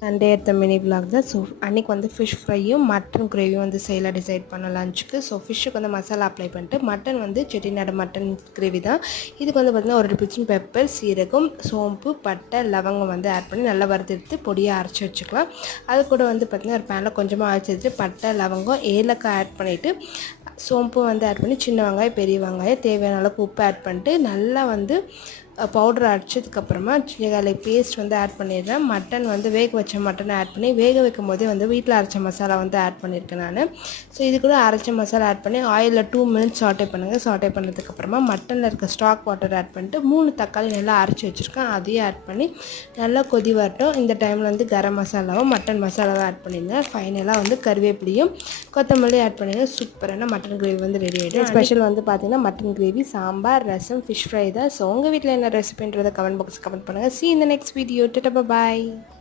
Sunday எடுத்த mini vlog தான். So அன்றைக்கி வந்து ஃபிஷ் ஃப்ரையும் மட்டன் கிரேவியும் வந்து செய்யலாம் டிசைட் பண்ணோம் லஞ்சுக்கு. ஸோ ஃபிஷ்ஷுக்கு வந்து மசாலா அப்ளை பண்ணிட்டு மட்டன் வந்து செட்டிநாடு மட்டன் கிரேவி தான். இதுக்கு வந்து பார்த்திங்கன்னா ஒரு பிச்சின் பெப்பர், சீரகம், சோம்பு, பட்டை, லவங்கம் வந்து ஆட் பண்ணி நல்லா வறுத்தெடுத்து பொடியாக அரைச்சி வச்சுக்கலாம். அது கூட வந்து பார்த்திங்கன்னா ஒரு பேனில் கொஞ்சமாக அரைச்சி வச்சுட்டு பட்டை, லவங்கம், ஏலக்காய் ஆட் பண்ணிவிட்டு சோம்பு வந்து ஆட் பண்ணி சின்ன வெங்காயம், பெரிய வெங்காயம், தேவையான அளவுக்கு உப்பு ஆட் பண்ணிட்டு நல்லா வந்து பவுடர் அடிச்சதுக்கப்புறமா சிக்கன் பேஸ்ட் வந்து ஆட் பண்ணிடுறேன். மட்டன் வந்து வேக வச்ச மட்டனை ஆட் பண்ணி வேக வைக்கும் போதே வந்து வீட்டில் அரைச்ச மசாலா வந்து ஆட் பண்ணியிருக்கேன் நான். ஸோ இது கூட அரைச்ச மசாலா ஆட் பண்ணி ஆயிலில் 2 மினிட்ஸ் சாட்டே பண்ணுங்கள். சாட்டே பண்ணதுக்கப்புறமா மட்டனில் இருக்க ஸ்டாக் வாட்டர் ஆட் பண்ணிட்டு 3 தக்காளி நல்லா அரைச்சி வச்சுருக்கேன், அதையும் ஆட் பண்ணி நல்லா கொதி வரட்டும். இந்த டைமில் வந்து கரம் மசாலாவும் மட்டன் மசாலாவும் ஆட் பண்ணிடுங்க. ஃபைனலாக வந்து கருவேப்பிலையும் கொத்தமல்லி ஆட் பண்ணிடுங்க. சூப்பரான மட்டன் கிரேவி வந்து ரெடி ஆகிடும். ஸ்பெஷல் வந்து பார்த்திங்கன்னா மட்டன் கிரேவி, சாம்பார், ரசம், ஃபிஷ் ஃப்ரை தான். ஸோ உங்கள் வீட்டில் என்ன ரெசிபின்றதை கமெண்ட் பாக்ஸ் கமெண்ட் பண்ணுங்கள். See you in the next video. Tata, bye bye.